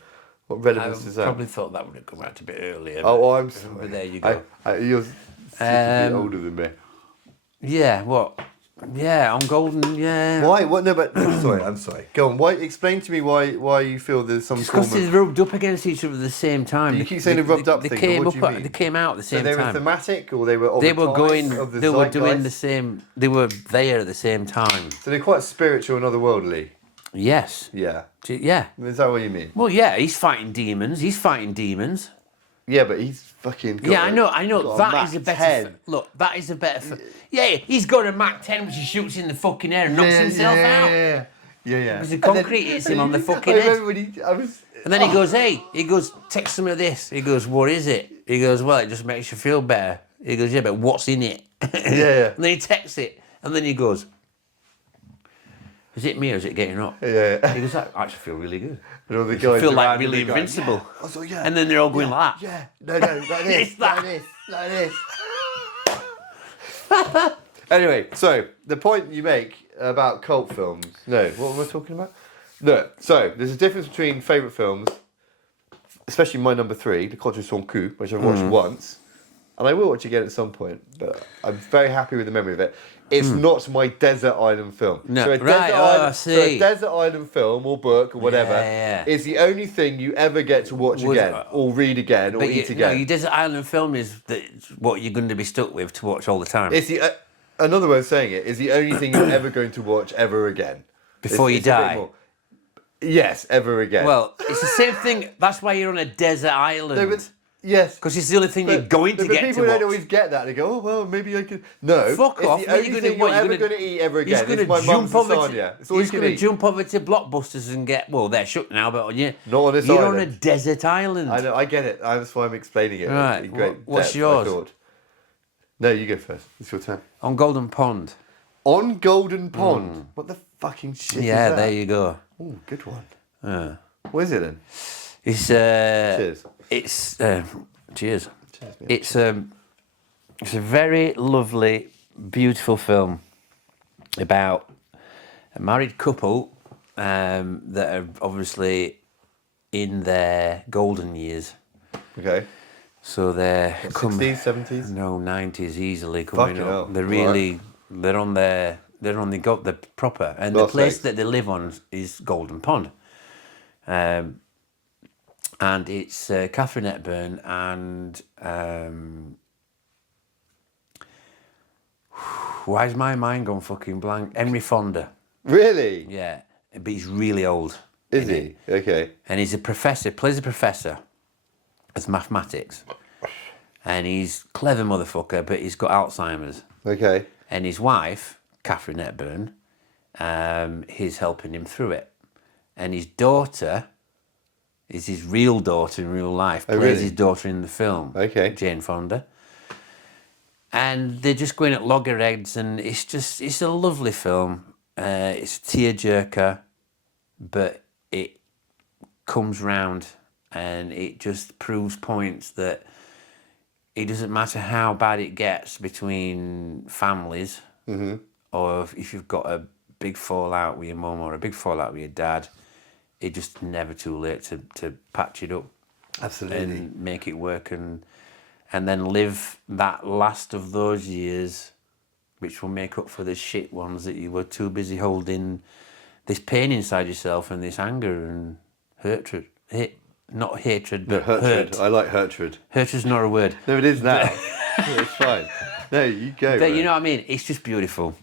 What relevance is that? I probably thought that would have come out a bit earlier. Oh, I'm sorry. But there you go. You're a bit older than me. Yeah, what? Yeah, on Golden, yeah. Why? What? No, but I'm sorry. Go on. Why? Explain to me why you feel there's some form of... Because they rubbed up against each other at the same time. You keep saying they rubbed up things, but what do you mean? They came out at the same time. So they were thematic, or they were of They the were time, going, of the they were doing zeitgeist? the same, they were there at the same time. So they're quite spiritual and otherworldly. Yes. Yeah. Yeah. Is that what you mean? Well, yeah, he's fighting demons. Yeah, but he's fucking got I know. That is a better... 10. Look, that is a better... Yeah, he's got a Mach 10 which he shoots in the fucking air and knocks himself out. Yeah. Because the concrete hits him on the fucking head. And then he goes, take some of this. He goes, what is it? He goes, well, it just makes you feel better. He goes, yeah, but what's in it? Yeah. And then he takes it. And then he goes, is it me or is it getting up? Yeah. He goes, I actually feel really good. And all the guys I feel like around really him going, invincible. Yeah. I was like, yeah. And then they're all going like that. Yeah. No, like this, It's that. like this. Anyway, so the point you make about cult films. No, what am I talking about? No, so there's a difference between favourite films, especially my number 3, Le Contre son cul, which I've watched once, and I will watch again at some point, but I'm very happy with the memory of it. It's not my desert island film. No, so a right, I see. So a desert island film or book or whatever is the only thing you ever get to watch again or read again or eat again. No, your desert island film is what you're going to be stuck with to watch all the time. It's the another way of saying it is the only thing you're ever going to watch ever again. Before you die. Yes, ever again. Well, it's the same thing. That's why you're on a desert island. No, but, yes. Because it's the only thing you're going to get to watch. People don't always get that. They go, oh, well, maybe I could... No. Fuck off. It's the only thing you're ever going to eat ever again. It's my mum's lasagna. It's all you can eat. He's going to jump over to Blockbusters and get... Well, they're shut now, but yeah. Not on this You're island. on a desert island. I know, I get it. That's why I'm explaining it. Right. In great What's depth, yours? I thought. No, you go first. It's your turn. On Golden Pond. On Golden Pond? What the fucking shit is Yeah, that? there you go. Oh, good one. Yeah. What is it then? It's Cheers. It's cheers. Cheers, mate. It's a very lovely, beautiful film about a married couple that are obviously in their golden years. Okay. So they're 60s, 70s? No, 90s easily coming Fucking up. hell. They're really they're on the proper, and the place that they live on is Golden Pond. And it's Catherine Hepburn and why is my mind gone fucking blank? Henry Fonda. Really? Yeah, but he's really old. Is he? Okay. And he's a professor, plays a professor of mathematics. And he's clever motherfucker, but he's got Alzheimer's. Okay. And his wife, Catherine Hepburn, he's helping him through it. And his daughter is his real daughter in real life. Plays his daughter in the film. Okay. Jane Fonda. And they're just going at loggerheads, and it's a lovely film. It's a tearjerker, but it comes round and it just proves points that it doesn't matter how bad it gets between families, or if you've got a big fallout with your mum or a big fallout with your dad, it's just never too late to patch it up. Absolutely. And make it work and then live that last of those years, which will make up for the shit ones that you were too busy holding this pain inside yourself and this anger and hatred. Not hatred, but hurt. I like hatred. Hatred's not a word. No, it is now. It's fine. No, you go. But you know what I mean? It's just beautiful.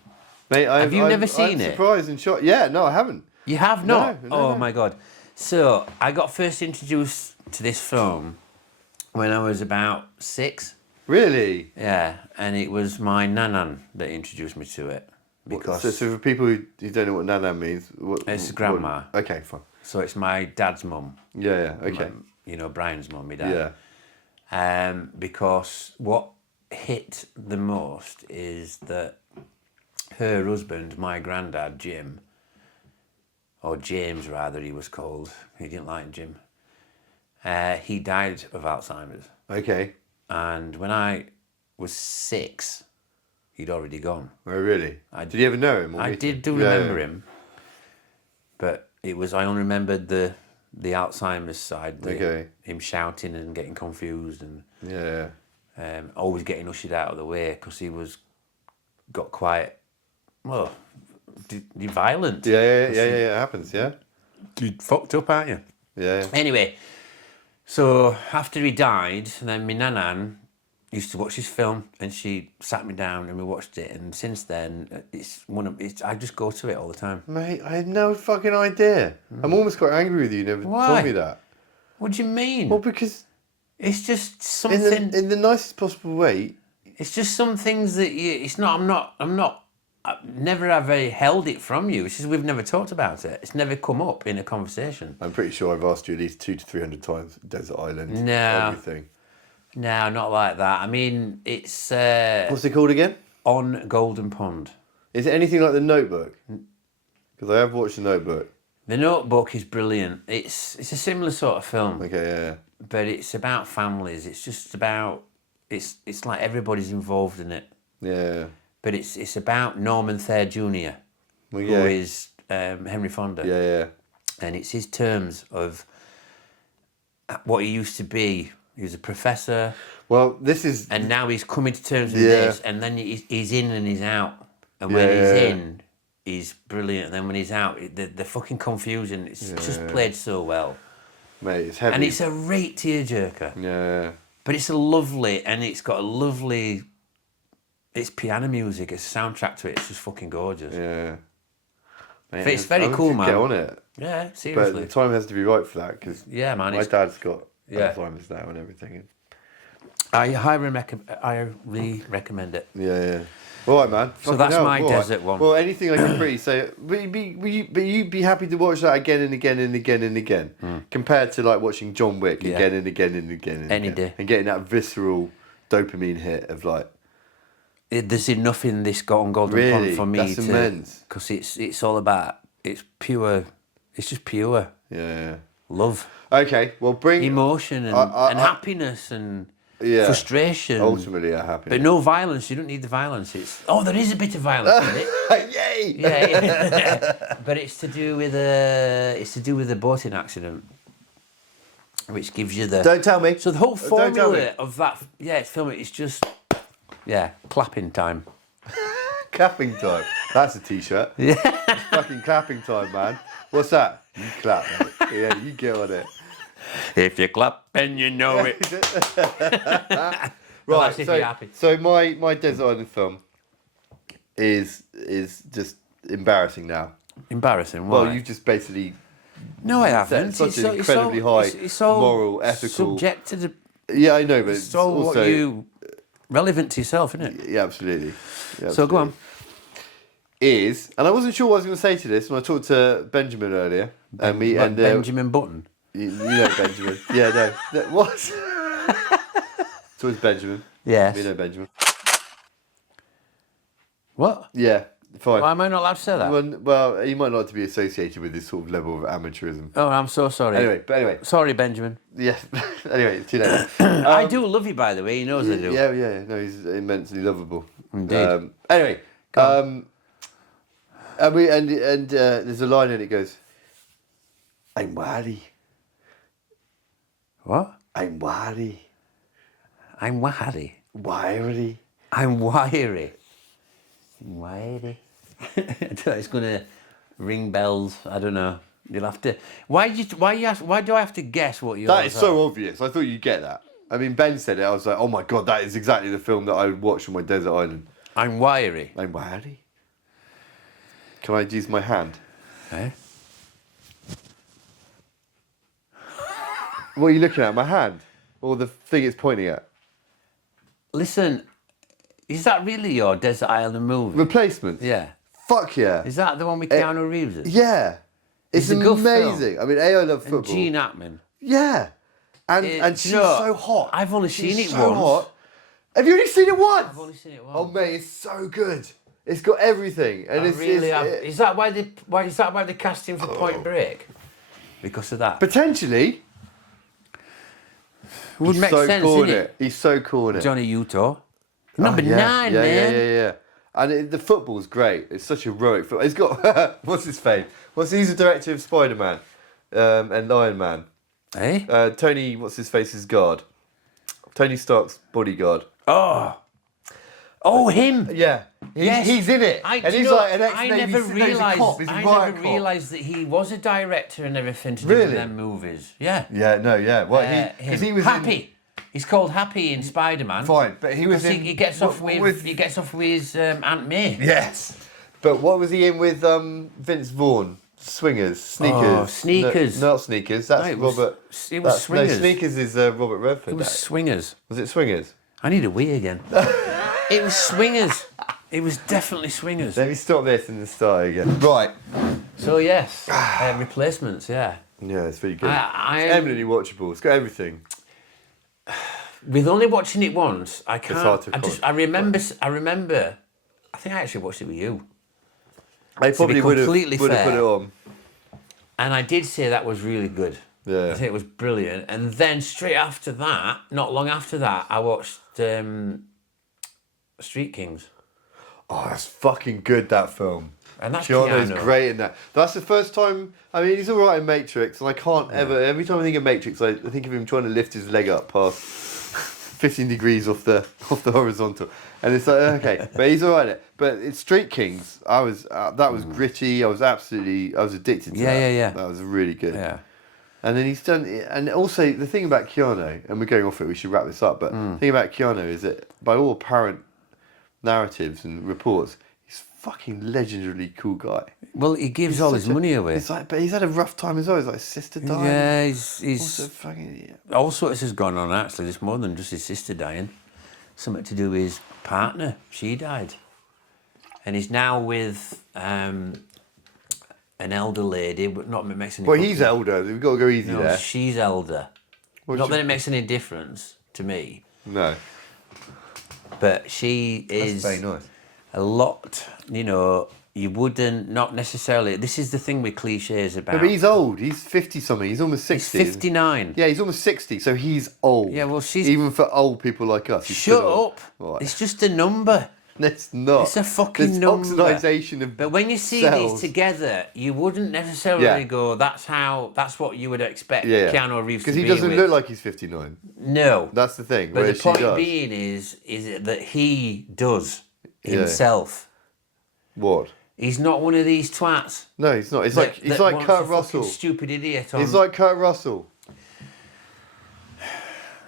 Mate, Have you never seen it? I'm surprised and shocked. Yeah, no, I haven't. You have not? No. My God. So, I got first introduced to this film when I was about 6. Really? Yeah, and it was my nanan that introduced me to it. Because So for people who don't know what nana means... it's grandma. Okay, fine. So it's my dad's mum. Yeah, okay. Brian's mum, my dad. Yeah. Because what hit the most is that her husband, my granddad, Jim, or James rather, he was called. He didn't like Jim. He died of Alzheimer's. Okay. And when I was 6, he'd already gone. Oh, really? Did you ever know him? I did remember him. But I only remembered the Alzheimer's side. Him shouting and getting confused and always getting ushered out of the way because he got quite, violent. Yeah, it happens, yeah. Dude, fucked up, aren't you? Yeah. Anyway, so after he died, then my nanan used to watch his film and she sat me down and we watched it, and since then I just go to it all the time. Mate, I had no fucking idea. I'm almost quite angry with you. You never told me that. What do you mean? Well, because it's just something in the nicest possible way. It's just some things that I've never ever held it from you. It's just we've never talked about it. It's never come up in a conversation. I'm pretty sure I've asked you at least 200 to 300 times. Desert Island. No. Everything. No, not like that. I mean, it's... What's it called again? On Golden Pond. Is it anything like The Notebook? Because I have watched The Notebook. The Notebook is brilliant. It's a similar sort of film. Okay, yeah. But it's about families. It's just about... It's like everybody's involved in it. Yeah. But it's about Norman Thayer Jr., who is Henry Fonda. Yeah. And it's his terms of what he used to be. He was a professor. Well, this is... And now he's coming to terms with this, and then he's in and he's out. And when he's in, he's brilliant. And then when he's out, the fucking confusion, it's just played so well. Mate, it's heavy. And it's a rate tearjerker. Yeah. But it's it's got a lovely... It's piano music, it's a soundtrack to it, it's just fucking gorgeous. Yeah. Mate, it's very cool, man. Get on it. Yeah, seriously. But the time has to be right for that, because my dad's got Alzheimer's now and everything. I highly recommend it. Yeah. All right, man. So that's my desert one. Well, anything I can pretty say, but you'd be happy to watch that again and again and again and again, compared to like watching John Wick again and again and again and Any again, day. and getting that visceral dopamine hit of like. There's enough in this on Golden Pond for me that's immense. Because it's all about it's pure. It's just pure. Yeah. Love. Okay, well, bring emotion and happiness and frustration. Ultimately, happiness. But no violence. You don't need the violence. There is a bit of violence in it. Yay! Yeah. But it's to do with a boating accident, which gives you the. Don't tell me. So the whole formula of that, it's filming. It's just. Yeah, clapping time. Clapping time. That's a t-shirt. Yeah. It's fucking clapping time, man. What's that? You clap, mate. Yeah, you get on it. If you clap and you know it. Right, if you're happy. So my Desert Island film is just embarrassing now. Embarrassing? Why? Well, you've just basically... No, I haven't. Such an incredibly high moral, ethical... subject to the... Yeah, I know, but it's all also... what you... Relevant to yourself, isn't it? Yeah, absolutely. So go on. And I wasn't sure what I was going to say to this when I talked to Benjamin earlier. Benjamin Button. You know Benjamin. Yeah, no. What? So it's Benjamin. Yes. You know Benjamin. What? Yeah, fine. Why am I not allowed to say that? Well, he might not like to be associated with this sort of level of amateurism. Oh, I'm so sorry. Anyway. Sorry, Benjamin. Yeah. Anyway, it's too late. I do love you, by the way. He knows I do. Yeah. No, he's immensely lovable. Indeed. Anyway, and there's a line in it goes, "I'm worried." What? I'm worried. I'm wiry. Wiry. I'm wiry. Wiry. It's gonna ring bells. I don't know. You'll have to. Why do I have to guess what you? That is so obvious. I thought you'd get that. I mean, Ben said it. I was like, oh my god, that is exactly the film that I would watch on my desert island. I'm wiry. I'm wiry. Can I use my hand? Eh? What are you looking at? My hand, or the thing it's pointing at? Listen, is that really your Desert Island movie? Replacements. Yeah. Fuck yeah. Is that the one with Keanu Reeves? Yeah. It's a good amazing. film. I mean, I love football. And Gene Hackman. Yeah. And she's so hot. I've only seen it so once. Hot. Have you only seen it once? I've only seen it once. Oh mate, it's so good. It's got everything, and Is that why they cast him for Point Break? Because of that. Potentially. Would make so sense, cool in innit? it. He's so cool in it. Johnny Utah. Number 9, man. Yeah. And the football's great. It's such a heroic football. It's got what's his fame? He's the director of Spider-Man and Iron Man. Eh? Tony, what's his face's guard? Tony Stark's bodyguard. Oh, him. Yeah. He's in it. I never realised that he was a director and everything to do with them movies. Yeah. Yeah, no, yeah. Well, because he was Happy. He's called Happy in Spider-Man. Fine, but he was in. He gets off with his Aunt May. Yes. But what was he in with Vince Vaughn? Sneakers. Oh, Sneakers. No, not Sneakers. That's Robert. It was Swingers. No, Sneakers is Robert Redford. It was Swingers. Was it Swingers? I need a wee again. It was Swingers. It was definitely Swingers. Let me stop this and start again. Right. So yes, Replacements. Yeah. Yeah, it's really good. It's eminently watchable. It's got everything. With only watching it once, I can't. It's hard to I remember. I think I actually watched it with you. I probably would have put it on. And I did say that was really good. Yeah. I think it was brilliant. And then straight after that, not long after that, I watched Street Kings. Oh, that's fucking good, that film. And that's Keanu's Keanu. great in that. That's the first time. I mean, he's all right in Matrix, and I can't ever. Every time I think of Matrix, I think of him trying to lift his leg up past 15 degrees off the horizontal, and it's like okay, but he's all right in it. But it's Street Kings. That was gritty. I was addicted to that. Yeah. That was really good. Yeah. And then he's done, and also the thing about Keanu, and we're going off it. We should wrap this up. But the thing about Keanu is that by all apparent narratives and reports, he's a fucking legendarily cool guy. Well, he gives all his money away. It's like, but he's had a rough time as well. His sister died. Yeah, he's also fucking. All sorts has gone on actually. There's more than just his sister dying. Something to do with his partner. She died, and he's now with an elder lady, but not that makes any. Well, he's elder. We've got to go easy there. She's elder. Not that it makes any difference to me. No. But she is That's very nice. A lot, you wouldn't, not necessarily. This is the thing with cliches about. No, but he's old. He's 50 something. He's almost 60. He's 59. Yeah, he's almost 60, so he's old. Yeah, well, she's. Even for old people like us. Shut up. Right. It's just a number. It's not. It's a fucking There's number. oxidisation of But when you see cells. these together, you wouldn't necessarily go, that's what you would expect Keanu Reeves to be. Because he doesn't look like he's 59. No. That's the thing. But the point being is that he does himself. What? He's not one of these twats. No, he's not. He's like Kurt Russell. Stupid idiot. He's like Kurt Russell.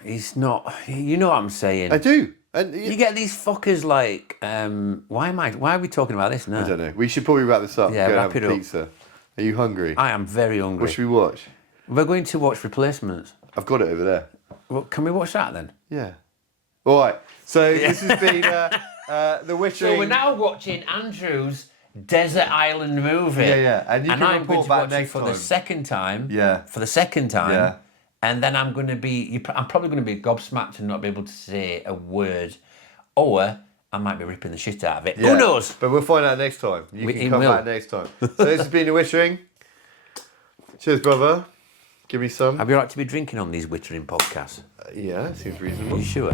He's not. You know what I'm saying? I do. And you get these fuckers like. Why are we talking about this now? I don't know. We should probably wrap this up. Yeah, Go wrap and have it up. pizza. Are you hungry? I am very hungry. What should we watch? We're going to watch Replacements. I've got it over there. Well, can we watch that then? Yeah. All right. So this has been the Wittering. So we're now watching Andrew's Desert Island movie. Yeah. And you can I'm report going to back watch it next for time. the second time. Yeah. For the second time. Yeah. And then I'm going to be. I'm probably going to be gobsmacked and not be able to say a word, or I might be ripping the shit out of it. Yeah. Who knows? But we'll find out next time. You can come back next time. So this has been the Wittering. Cheers, brother. Give me some. Have you like to be drinking on these Wittering podcasts? Yeah, seems reasonable. Are you sure?